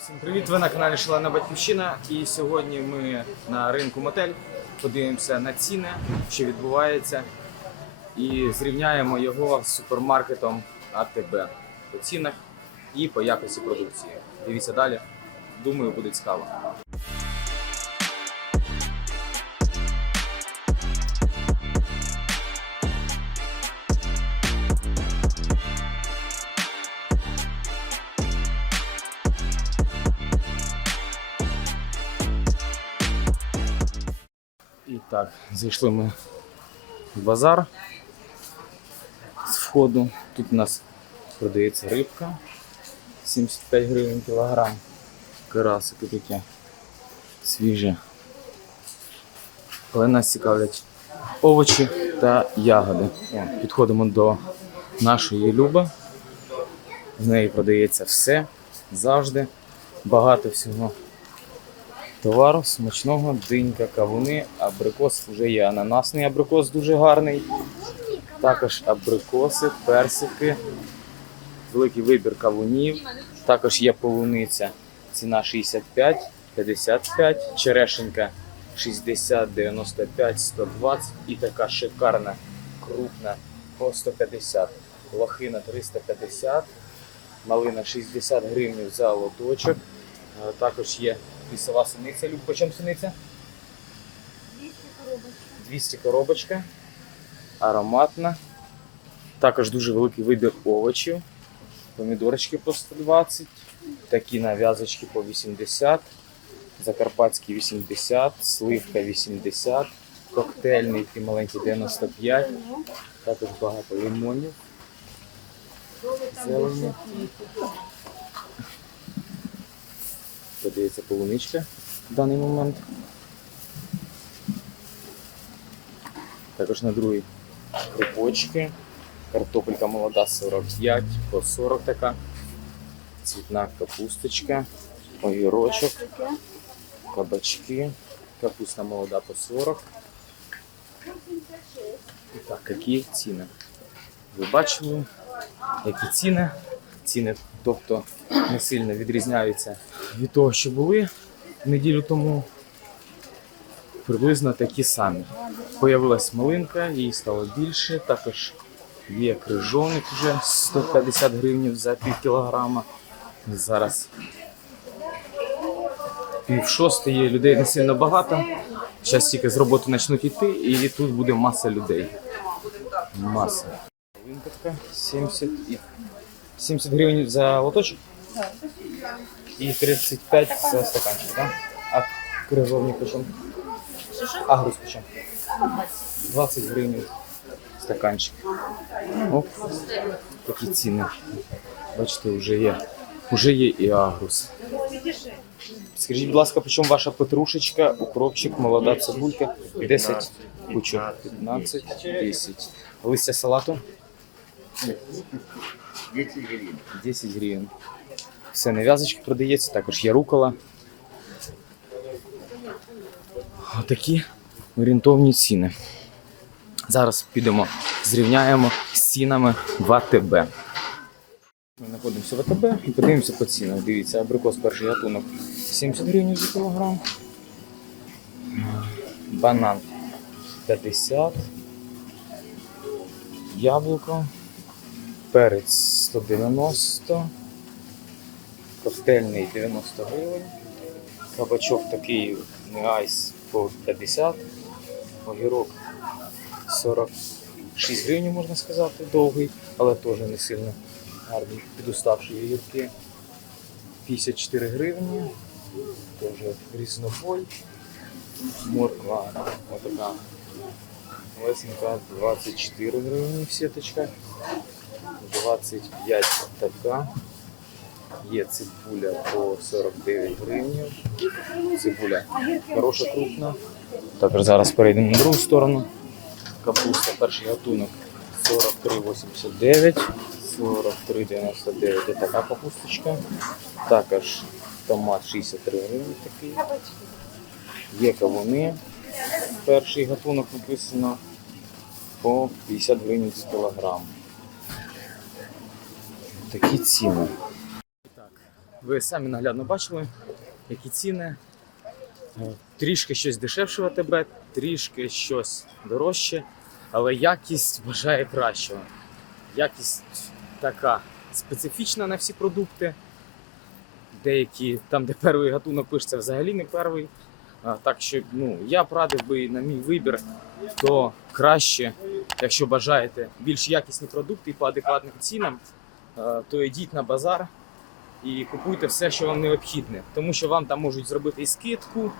Всім привіт! Ви на каналі Шалена Батьківщина. І сьогодні ми на ринку Мотель подивимося на ціни, що відбувається, і зрівняємо його з супермаркетом АТБ по цінах і по якості продукції. Дивіться далі. Думаю, буде цікаво. Так, зайшли ми в базар з входу. Тут у нас продається рибка 75 гривень кілограм. Карасики такі свіжі. Але нас цікавлять овочі та ягоди. О, підходимо до нашої Люби. В неї продається все завжди. Багато всього товару смачного, динька, кавуни, абрикос вже є ананасний абрикос дуже гарний. Також абрикоси, персики, великий вибір кавунів. Також є полуниця. Ціна 65, 55, черешенька 60, 95, 120 і така шикарна, крупна по 150. Лохина 350, малина 60 гривень за лоточок. Е, Також є лісова синиця. Люб, по чому синиця? 200 коробочка. Ароматна. Також дуже великий вибір овочів. Помідорчики по 120, такі нав'язочки по 80, закарпатські 80, сливка 80, коктейльний такий маленький 95, також багато лимонів, зелені. Подається полуничка в даний момент. Також на другий крупочки. Картопелька молода 45, по 40 така. Цвітна капусточка, огірочок, кабачки, капуста молода по 40. І так, які ціни? Ви бачили, які ціни? Ціни, тобто не сильно відрізняються від того, що були неділю тому. Приблизно такі самі. Появилась малинка, її стало більше. Також є крижовник вже 150 гривень за пів кілограма. Зараз пів шостої людей не сильно багато. Зараз тільки з роботи почнуть йти, і тут буде маса людей. Маса. Малинка така 70 і 70 гривень за лоточок. І 35 за стаканчик, так? А крижовник почем? Агрус почем? 20 гривень стаканчик. Оп, такі ціни. Бачите, вже є. Вже є і агрус. Скажіть, будь ласка, по ваша петрушечка, укропчик, молода цибулька? 10 кучок. 15, 10. Листя салату? 10 гривен. 10 гривень. Все на в'язочки продається, також є рукола. Отакі орієнтовні ціни. Зараз підемо, зрівняємо з цінами в АТБ. Ми знаходимося в АТБ і подивимося по цінах. Дивіться, абрикос перший гатунок 70 гривень за кілограм. Банан 50. Яблуко. Перець 190. Коктейльний 90 гривень. Кабачок такий не айс по 50. Огірок 46 гривень, можна сказати, довгий, але теж не сильно гарний. Підуставші огірки 54 гривні. Теж різнобой. Морква отака лесенька 24 гривні сіточка. 25 така. Є цибуля по 49 гривень. Цибуля хороша крупна. Також зараз перейдемо на другу сторону. Капуста, перший гатунок 43,89, 43,99 це така капусточка. Також томат 63 гривні такий. Є кавуни. Перший гатунок написано по 50 гривень за кілограм. Такі ціни. Так, ви самі наглядно бачили, які ціни. Е, Трішки щось дешевше АТБ, трішки щось дорожче, але якість вважає кращого. Якість така специфічна на всі продукти. Деякі там, де перший гатунок пишеться, взагалі не перший. Так що ну, я б радив би на мій вибір, то краще, якщо бажаєте більш якісні продукти по адекватним цінам, то йдіть на базар і купуйте все, що вам необхідне. Тому що вам там можуть зробити і скидку,